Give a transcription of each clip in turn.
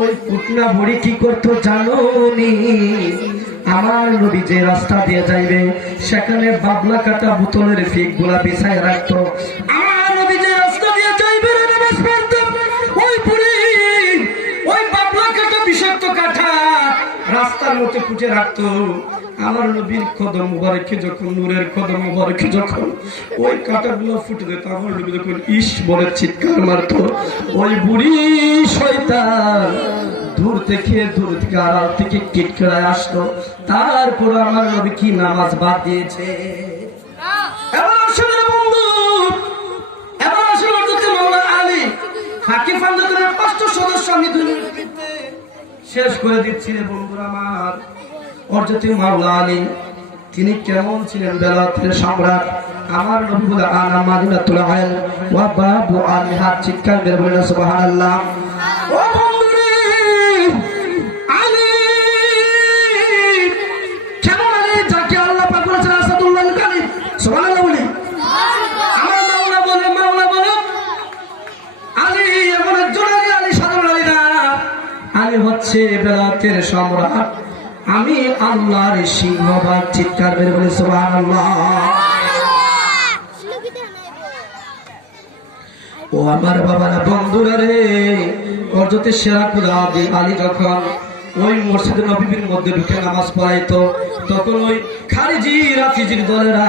ওই কুটনা বুড়ি কি করতো জানোনি? আমার নবী যে রাস্তা দিয়ে যাইবে সেখানে বাবলা কাটা বোতলের ফিক গুলা বিছায় রাখতো। আমার নবী যে রাস্তা দিয়ে যাইবে নামাজ পড়তো, ওই বুড়ি ওই বাবলা কাটা বিষাক্ত কাঠা রাস্তার মধ্যে পুঁতে রাখতো। আমার নবীর কদম মুবারকে যখন নূরের কদম মুবারকে যখন ওই কাঁটাগুলো ফুটে যেত, আমার নবী যখন ইস বলে চিৎকার মারতো, ওই বুড়ি শয়তান দূর থেকে আড়াল থেকে কিটকিড়ায় আসতো। তারপর আমার নবী কি নামাজ বাদ দিয়েছে। এবার আসলে বন্ধু, এবার আসলে মাওলানা আলী ফাঁকি ফান্দাতের 5টা সদস্য আমি শেষ করে দিচ্ছি রে বন্ধুরা আমার। অর্জতে মাওলানা আলী তিনি কেমন ছিলেন? বেলায়েতের সম্রাট। আমার নবী বলে আনা মাদিনাতুল ইলম ওয়া বাবু আলিহা, চিৎকার করে বলেন সুবহানাল্লাহ। ও বন্ধুরে আলী কেমন আলী? যাকে আল্লাহ পাক বলেছেন আসাদুল্লাহল কালিম, সুবহানাল্লাহ বলি। আমার মাওলানা বলে আলী এমন একজন আলী, আলী সাধারণ আলী না, আলী হচ্ছে বেলায়েতের সম্রাট। আমি আল্লাহর সিংহভাগ, চিৎকার করে বলি সুবহানাল্লাহ। ও আমার বাবারা বন্ধুরা রে, হযরতে সেরা খুদা আলী যখন ওই মসজিদ নববীর মধ্যে ঢুকে নামাজ পড়াইতো, তখন ওই খারিজি রাফিজির দলেরা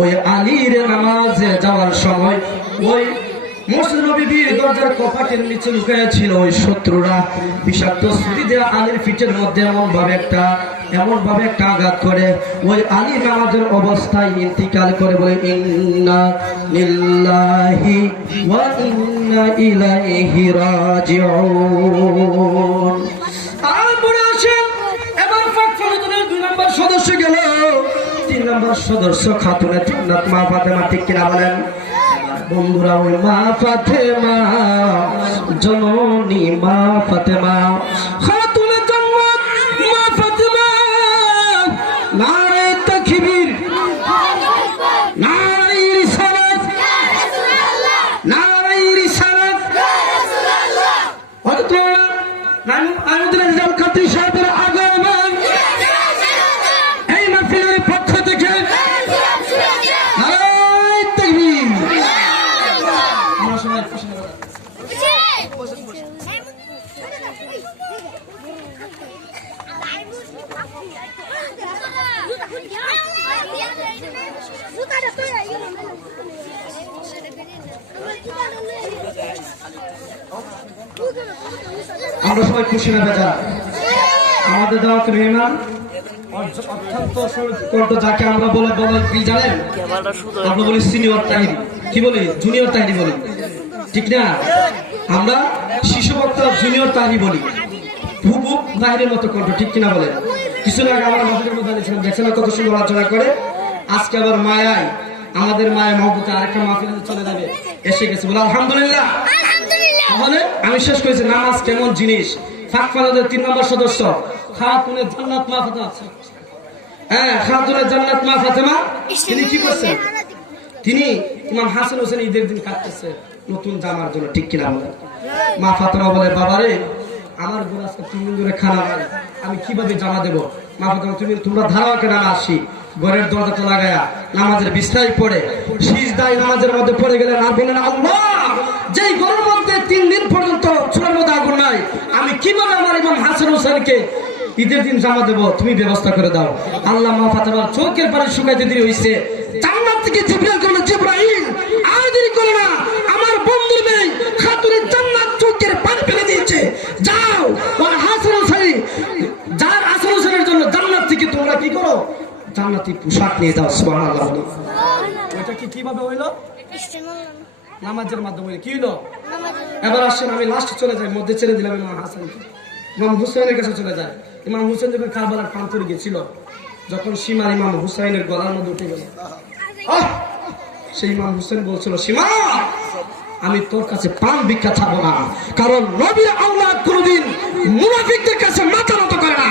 ওই আলীর নামাজে যাওয়ার সময় ওই মসজিদ নববীর দরজার কপাটের নিচে লুকিয়ে ছিল ওই শত্রুরা বিষাক্ত ছুরি দিয়ে আলীর পিঠের মধ্যে এমন ভাবে একটা আঘাত করে ওই আলী নামাজের অবস্থায় ইন্তিকাল করে। বলে ইন্না লিল্লাহি ওয়া ইন্না ইলাইহি রাজিউন। তারপরে আসেন এবার ফাকফালুদের 2 নম্বর সদস্য গেল। 3 নম্বর সদস্য খাতুনে জান্নাত মা ফাতেমা, ঠিক কিনা বলেন বন্ধুরা? ওই মা ফাতেমা, জননী মা ফাতেমা, খাতুনে জান্নাত মা ফাতেমা, নারে তাকবীর, নারে রিসালাত, নারে রিসালাত। হযরত আমিনুদ্দিন রিজাল খাত্রী সাহেবের আগমন এই মাহফিলের পক্ষ থেকে নারে তাকবীর। আমরা সবাই খুশি না বেজা? আমাদের দাওয়াতের মেহমান অত্যন্ত যাকে আমরা বলে কি জানেন? আমরা বলি সিনিয়র তাহিরি, কি বলি? জুনিয়র তাহিরি বলি, ঠিক না? আমরা শিশু বক্তা জুনিয়র তাহিরি বলি, ভুবু তাহিরের মতো কণ্ঠ, ঠিক কিনা বলেন? কিছুদিন আগে আমরা মাহফিলের মধ্যে দেখছিলাম, দেখছেন না কত সুন্দর আলোচনা করে। আজকে আবার মায়ায় আমাদের মায়া মহব্বতে আরেকটা মাহফিলে চলে যাবে, এসে গেছে, বলে আলহামদুলিল্লাহ। তাহলে আমি শেষ করেছি নামাজ কেমন জিনিস। ফাকফালুদের 3 নম্বর সদস্য খাতুনে জান্নাত মা ফাতেমা, খাতুনে জান্নাত মা ফাতেমা, তিনি কি করছেন? তিনি ইমাম হাসান হোসেন ঈদের দিন কাটতেছে নতুন জামার জন্য, ঠিক কিনা বলেন? মা ফাতেমা বলে বাবারে আমার ঘর আজকে 3 দিন ধরে খানা নাই, আমি কিভাবে জামা দেবো? মা ফাতেমা তোমরা ধারাকে নামা আসি, ঘরের দরজাটা লাগায়া নামাজের বিছানায় পড়ে সিজদায় নামাজের মধ্যে পড়ে গেলেন আর বললেন আল্লাহ, যেই ঘরের মধ্যে 3 দিন পর্যন্ত চুলার মধ্যে আগুন নাই, আমি কিভাবে আমার ইমাম হাসান হোসেনকে ঈদের দিন জামা দেবো? তুমি ব্যবস্থা করে দাও। আল্লাহ মা ফাতেমার চোখের পানি শুকাইতে দেরি হইছে। জান্নাত থেকে জিবরাইল কইল, জিবরাইল আর দেরি করো না, আমার বন্ধুর মেয়ে খাতুনে জান্নাত চোখের পানি ফেলে দিয়েছে, যাও ওই হাসান হোসেন, যার হাসান হোসেনের জন্য জান্নাত থেকে তোমরা কি করো? জান্নাতি পোশাক নিয়ে যাও। সুবহানাল্লাহ। ওইটা কিভাবে হইলো? নামাজের মাধ্যমে। কি হইলো? এবার আসেন আমি লাস্ট চলে যাই, মধ্যে ছেড়ে দিলাম ইমাম হাসানকে। ইমাম হুসাইনের কাছে চলে যায়। ইমাম হুসাইন যখন কারবালার প্রান্তরে গেছিল, যখন সীমা ইমাম হুসাইনের গলার মধ্যে উঠে গেল, সেই ইমাম হুসাইন বলছিল, সীমা আমি তোর কাছে পান ভিক্ষা চাবো না, কারণ নবীর আওলাদ কোনদিন মুনাফিকদের কাছে মাথা নত করে না।